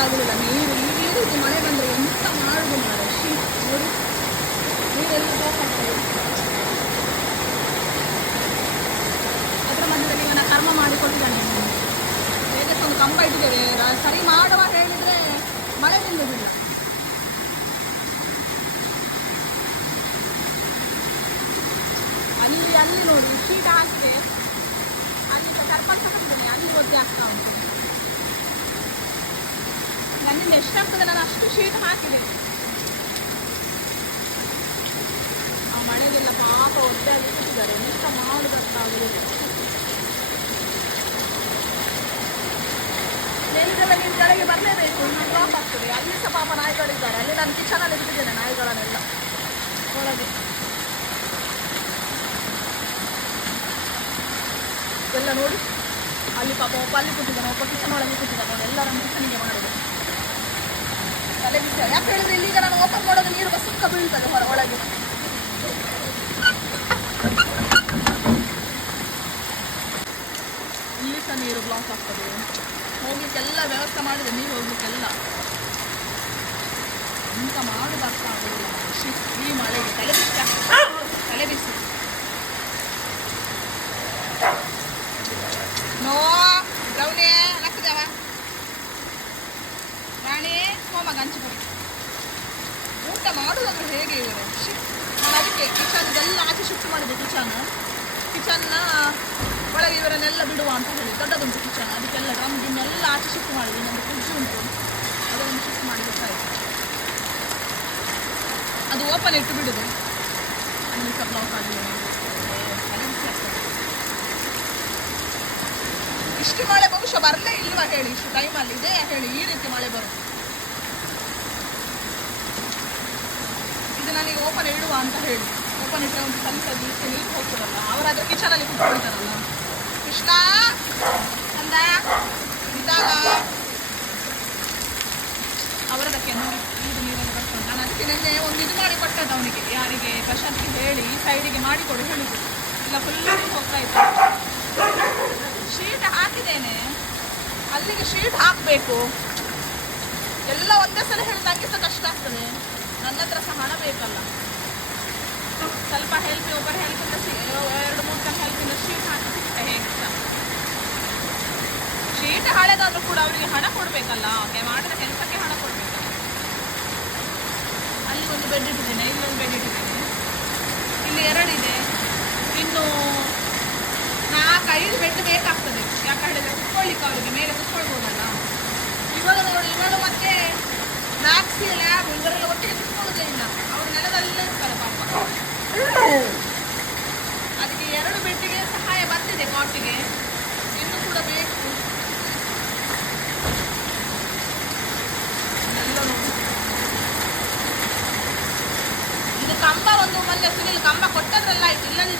ಗೊತ್ತಾಗುದಿಲ್ಲ. ನೀರು ಈ ರೀತಿ ಮಳೆ ಬಂದರೆ ಎಂತ ಮಾಡುದು ಮಾಡ ನೋಡಿ, ನೀರೆಲ್ಲ ಬ್ಲಾಕ್ ಆಗ್ತದೆ. ಅದರ ಮಧ್ಯದಲ್ಲಿ ಇವನ ಕರ್ಮ ಮಾಡಿಕೊಟ್ಟಿದ್ದಾನೆ. ಹೇಗೆ ಒಂದು ಕಂಬ ಇಟ್ಟಿದ್ದೇವೆ, ಸರಿ ಮಾಡುವ ಹೇಳಿದ್ರೆ ಮಳೆ ನಿಲ್ಲುವುದಿಲ್ಲ. ಅಲ್ಲಿ ನೋಡಿ ಶೀಟ್ ಹಾಕಿದೆ, ಅಲ್ಲಿ ಸರ್ಪಂಚ ಹಾಕಿದ್ದೇನೆ, ಅಲ್ಲಿ ಒತ್ತಿ ಆಗ್ತಾ ಉಂಟು. ನನ್ನಿಂದ ಎಷ್ಟಾಗ್ತದೆ ನಾನು ಅಷ್ಟು ಶೀಟ್ ಹಾಕಿದೆ. ಆ ಮಳೆಗೆಲ್ಲ ಪಾಪ ಒದ್ದೆ ಅಲ್ಲಿ ಕೂತಿದ್ದಾರೆ, ಎಂತ ಮಾಡುವುದಂತಾಗುದಿಲ್ಲ. ಮೇಲಿಗೆಲ್ಲ ನೀವು ಕೆಳಗೆ ಬರಲೇಬೇಕು, ಇನ್ನೂ ಬ್ಲಾಕ್ ಆಗ್ತದೆ. ಅಲ್ಲಿ ಸಹ ಪಾಪ ನಾಯಿಗಳಿದ್ದಾರೆ. ಅಲ್ಲಿ ನಾನು ಕಿಚನಲ್ಲಿ ಇಟ್ಟಿದ್ದೇನೆ ನಾಯಿಗಳನ್ನೆಲ್ಲ ಒಳಗೆ. ಎಲ್ಲ ನೋಡಿ, ಅಲ್ಲಿ ಪಾಪ ಒಬ್ಬ ಅಲ್ಲಿ ಕೂತಿದ್ದಾನೆ, ಒಬ್ಬ ಕಿಚನ್ ಒಳಗೆ ಕೂತಿದ್ದಾನೆ ನೋಡಿ. ಎಲ್ಲರನ್ನು ಕಿಚನಿಗೆ ಮಾಡೋದು ತಲೆ ಬಿಸಿ. ಯಾಕೆ ಹೇಳಿದ್ರೆ ಇಲ್ಲಿಗ ನಾನು ಓಪನ್ ಮಾಡೋದು ನೀರು ಸುಕ್ಕ ಬೀಳ್ತದೆ ಒಳಗೆ. ಇಲ್ಲಿ ಸಹ ನೀರು ಬ್ಲಾಕ್ ಆಗ್ತದೆ. ಹೋಗ್ಲಿಕ್ಕೆಲ್ಲ ವ್ಯವಸ್ಥೆ ಮಾಡಿದೆ, ನೀರು ಹೋಗ್ಲಿಕ್ಕೆಲ್ಲ. ಎಂತ ಮಾಡುವುದಾಗುದಿಲ್ಲ ಈ ಮಳೆಗೆ. ತಲೆ ಬಿಸಿ ಆಗ್ತದೆ, ತಲೆ ಬಿಸಿ. ನೋ ಬ್ರೌನಿ ಹಾಕಿದವ ರಾಣಿ ಸೋಮ ಗಂಚಿಪುರಿ. ಊಟ ಮಾಡುವುದಾದ್ರೆ ಹೇಗೆ ಇವರು. ನಾನು ಅದಕ್ಕೆ ಕಿಚನ್ದೆಲ್ಲ ಆಚೆ ಶಿಫ್ಟ್ ಮಾಡಿದೆ. ಕಿಚನ್ನ ಒಳಗೆ ಇವರನ್ನೆಲ್ಲ ಬಿಡುವ ಅಂತ ಹೇಳಿ. ದೊಡ್ಡದುಂಟು ಕಿಚನ್, ಅದಕ್ಕೆಲ್ಲ ಡ್ರಮ್ ಗಿಮ್ಮೆಲ್ಲ ಆಚೆ ಶಿಫ್ಟ್ ಮಾಡಿದೆ. ಇನ್ನೊಂದು ಫ್ರಿಡ್ಜ್ ಉಂಟು, ಅದನ್ನು ಶಿಫ್ಟ್ ಮಾಡಿ ಗೊತ್ತಾಯಿತು. ಅದು ಓಪನ್ ಇಟ್ಟು ಬಿಡುದು. ಅಲ್ಲಿ ಸಹ ಬ್ಲಾಕ್ ಆಗಿದೆ. ಇಷ್ಟು ಮಳೆ ಬಹುಶಃ ಬರಲೇ ಇಲ್ವಾ ಹೇಳಿ, ಇಷ್ಟು ಟೈಮಲ್ಲಿ ಇದೆ ಹೇಳಿ ಈ ರೀತಿ ಮಳೆ ಬರುತ್ತೆ. ಇದು ನನಗೆ ಓಪನ್ ಇಡುವ ಅಂತ ಹೇಳಿ ಓಪನ್ ಇಟ್ಟರೆ ಒಂದು ಸ್ವಲ್ಪ ನೀರು ಹೋಗ್ತದಲ್ಲ. ಅವರಾದ್ರೆ ಕಿಚನಲ್ಲಿ ಕುತ್ಕೊಳ್ತಾರಲ್ಲ. ಕೃಷ್ಣ ಅಂದ ಇದ್ದಾಗ ಅವರದಕ್ಕೆ ನೋಡಿ ಇದು ನೀರನ್ನು ಬರ್ಕೊಂಡು ನಾನು ಅದಕ್ಕೆ ನೆನ್ನೆ ಒಂದು ಇದು ಮಾಡಿ ಕೊಟ್ಟದ್ದು ಅವನಿಗೆ, ಯಾರಿಗೆ ಪ್ರಶಾಂತ್ಗೆ ಹೇಳಿ ಸೈಡಿಗೆ ಮಾಡಿಕೊಡು ಹೇಳಿದ್ದು. ಇಲ್ಲ ಫುಲ್ ನೀರು ಹೋಗ್ತಾ ಇತ್ತು. ಶೀಟ್ ಹಾಕಿದ್ದೇನೆ, ಅಲ್ಲಿಗೆ ಶೀಟ್ ಹಾಕಬೇಕು. ಎಲ್ಲ ಒಂದೇ ಸಲ ಹೇಳಿ ನನಗೆ ಸಹ ಕಷ್ಟ ಆಗ್ತದೆ. ನನ್ನ ಹತ್ರ ಸಹ ಹಣ ಬೇಕಲ್ಲ. ಸ್ವಲ್ಪ ಹೆಲ್ಪ್, ಒಬ್ಬರ ಹೆಲ್ಪಿಂದ 2-3 ಜನ ಹೆಲ್ಪಿಂದ ಶೀಟ್ ಹಾಕಿ ಸಿಗ್ತದೆ. ಹೇಗೆ ಸಹ ಶೀಟ್ ಹಳೆದಾದ್ರೂ ಕೂಡ ಅವರಿಗೆ ಹಣ ಕೊಡಬೇಕಲ್ಲ, ಮಾಡಿದ ಕೆಲಸಕ್ಕೆ ಹಣ ಕೊಡಬೇಕಲ್ಲ. ಅಲ್ಲಿ ಒಂದು ಬೆಡ್ ಇಟ್ಟಿದ್ದೇನೆ, ಇಲ್ಲೊಂದು ಬೆಡ್ ಇಟ್ಟಿದ್ದೇನೆ, ಇಲ್ಲಿ 2 ಇದೆ. ಇನ್ನು 4-5 ಬೆಡ್ ಬೇಕಾಗ್ತದೆ. ಯಾಕೆ ಹೇಳಿದ್ರೆ ಕುತ್ಕೊಳ್ಳಿಕ್ಕೆ ಅವರಿಗೆ ಮೇಲೆ ಕುತ್ಕೊಳ್ಬೋದಲ್ಲ. ಇವಾಗ ನೋಡಿ, ಇವಳು ಮತ್ತೆ ಮ್ಯಾಕ್ಸಿ ಲ್ಯಾಬ್ ಇವರೆಲ್ಲ ಒಟ್ಟಿಗೆ ಕುತ್ಕೊಳ್ಳೋದೇ ಇಲ್ಲ. ಅವರು ನೆಲದಲ್ಲೇ ಇರ್ತಾರೆ ಪಾಪ. ಅದಕ್ಕೆ 2 ಬೆಡ್ಡಿಗೆ ಸಹಾಯ ಬರ್ತಿದೆ ಕಾಟಿಗೆ, ಇನ್ನೂ ಕೂಡ ಬೇಕು. ಎಲ್ಲ ನೋಡಿ, ಇದು ಕಂಬ ಒಂದು ಮೊನ್ನೆ ಸುನಿಲ್ ಕಂಬ ಕೊಟ್ಟದ್ರಲ್ಲ ಆಯ್ತು, ಇಲ್ಲದಿದ್ರೆ